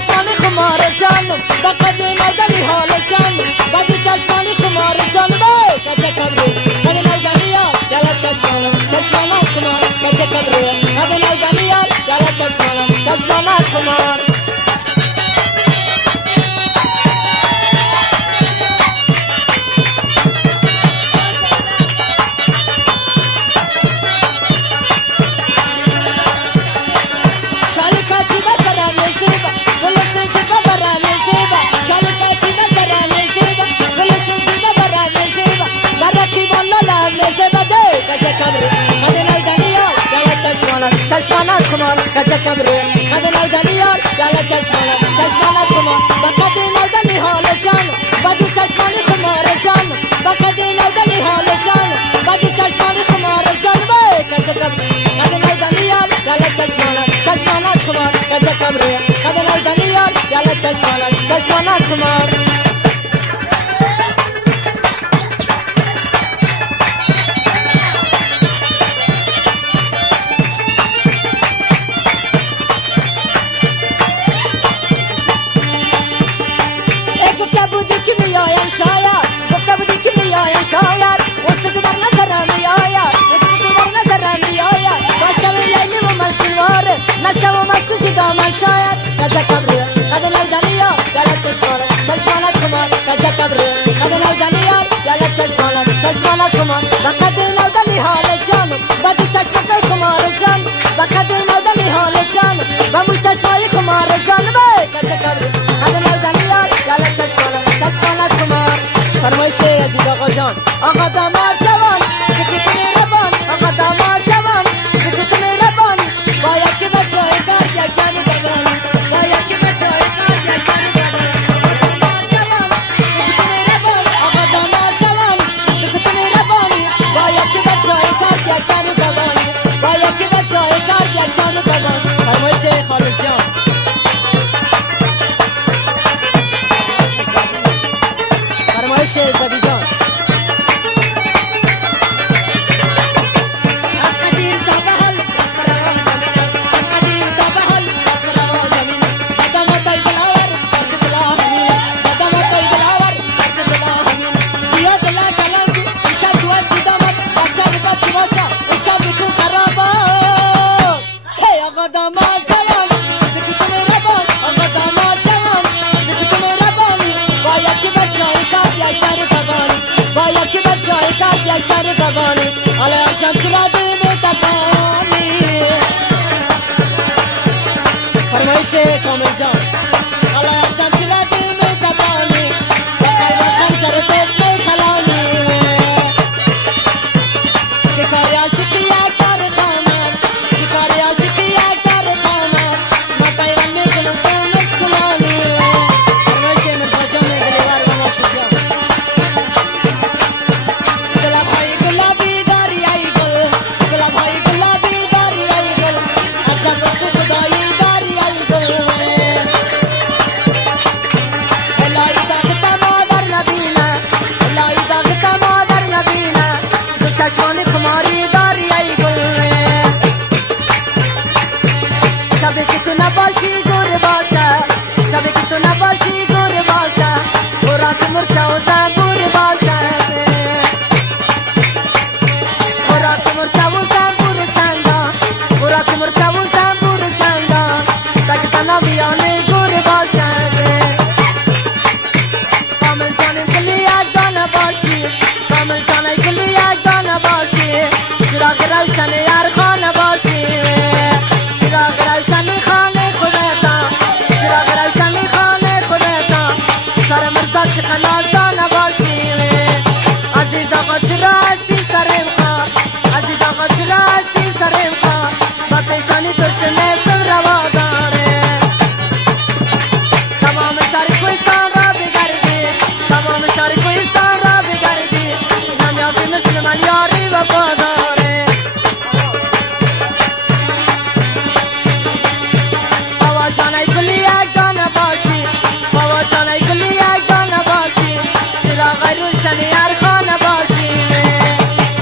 چشمانی خمار جانم با قد نودنی حال جانم بدی چشمانی خمار جانم کچه کبری قد نودنی یار دل چشمانم خمار کچه کبری قد نودنی یار دل چشمانم خمار چشمانت خمار کچه کبری قد نودنی یار دل چشمانت خمار با قد نودنی حال جان بدی چشمانی خمار جان با قد نودنی حال جان بدی چشمانی خمار جان کچه کبری قد نودنی یار دل چشمانت خمار کچه کبری قد نودنی یار دل چشمانت خمار گفته بودی که میایم شاید وسط تو در نظرم میاید باشم لیلی و من شلواره نشوم از تو جدا من شاید کچه کبری قد نودنی یار دل چشمانت خمار کچه کبری قد نودنی یار دل چشمانت خمار با قد نودنی حال جانم بدی چشمت خمار جان با قد نودنی حال جانم با مو چشمای خمار جانم کچه کبری قد نودنی یار دل چشمانت خمار فرمایش عزیز آقا جان آقا داماد جوان فکر مهربان آقا داماد جوان فکر مهربان باید که بچه‌های کار یک جانو ببانی باید که بچه‌های کار یک جانو ببانی آقا داماد جوان فکر مهربانی باید که بچه‌های کار یک جانو ببانی باید که بچه‌های کار یک جانو ببانی فرمایش خالد جان فرمایش زبی جان از قدیم تا به حال رسم رواج همین است از قدیم تا به حال رسم رواج همین است قدم تای دلاور درد دلا همین قدم تای دلاور درد دلا همین بیا دلا کلنگ امشب تو از دیدامت بچه بچه باشا امشب بکن خرابا هی آقا داماد جوان بگو تو مهربان آقا داماد جوان بگو تو مهربانی باید که بچه‌های کار یک سر ببانی باید که بچه‌های کار یک سر ببانی حالا امشب چرا دل می‌تپانی فرمایش کامل جان حالا امشب چرا دل می‌تپانی با قلب خنجر دست می‌خلانی که کاری عاشقی یک کار خام است که کاری عاشقی یک کار خام است من پیغام می‌کنم تو مسکلانی فرمایش مرزا جان دلیور و ناشد جان گلاب‌های گلابی داری ای گل گلاب‌های گلابی داری ای گل عجب تو خدایی داری ای گل الهی داغت مادر نبینه الهی داغت مادر نبینه دو چشمان خماری داری ای گل شبی که تو نباشی گور باشه شبی که تو نباشی گور باشه خوراک مرچه و زنبور باشه خوراک مرچه و زنبور چندان خوراک مرچه و زنبور چندان تک تنها میانه گور باشه کامل جانم کلی یک دانه باشی کامل جانم کلی یک دانه باشی چراغ روشن یار خانه باشی چراغ روشن خانه خودتا چراغ روشن خانه خودتا سر مرزا چقدر نازدانه باشی عزیز آقا چرا هستی سرم خواه عزیز آقا چرا هستی سرم خواه با پیشانی ترش مثل روا داره تمام شهر کوهستان را بگردی تمام شهر کوهستان را بگردی نمیافی مثل من یاری وفاداره فواجانه کلی یک دانه باشی فواجانه کلی یک دانه باشی چراغ روشنی هر خانه باشی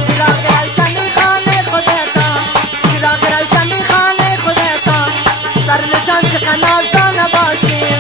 چراغ روشنی خانه خودتا چراغ روشنی خانه خودتا سر نشان چقدر نازدانه باشی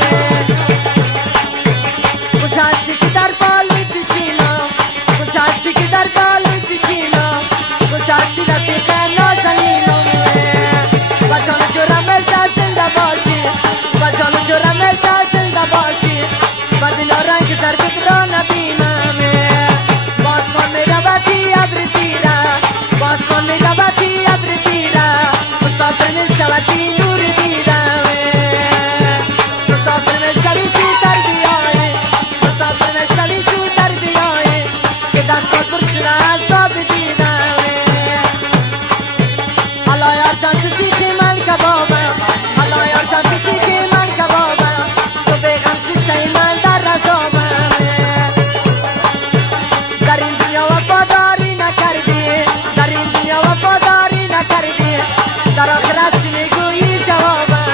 از چی میگویی جوابم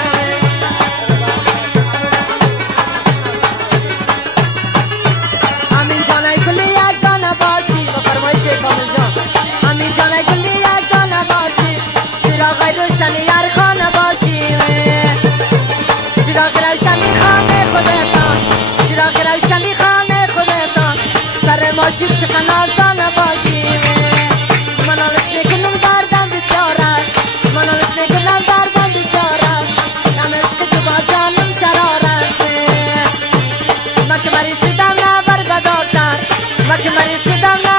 امین جانای گلی یک دانه باشی با فرمایش کامل جان امین جانای گلی یک دانه باشی چراغ روشنی هر خانه باشی چراغ روشنی خانه خودتان چراغ روشنی خانه خودتان سر ماشین چقدر نازدانه باشی من آلش میکنم دردم بسیار است من آلش میکنم دردم بسیار است نمشق تو با جانم شرار است من که مریض شدم نه بر بداکتر من که مریض شدم نه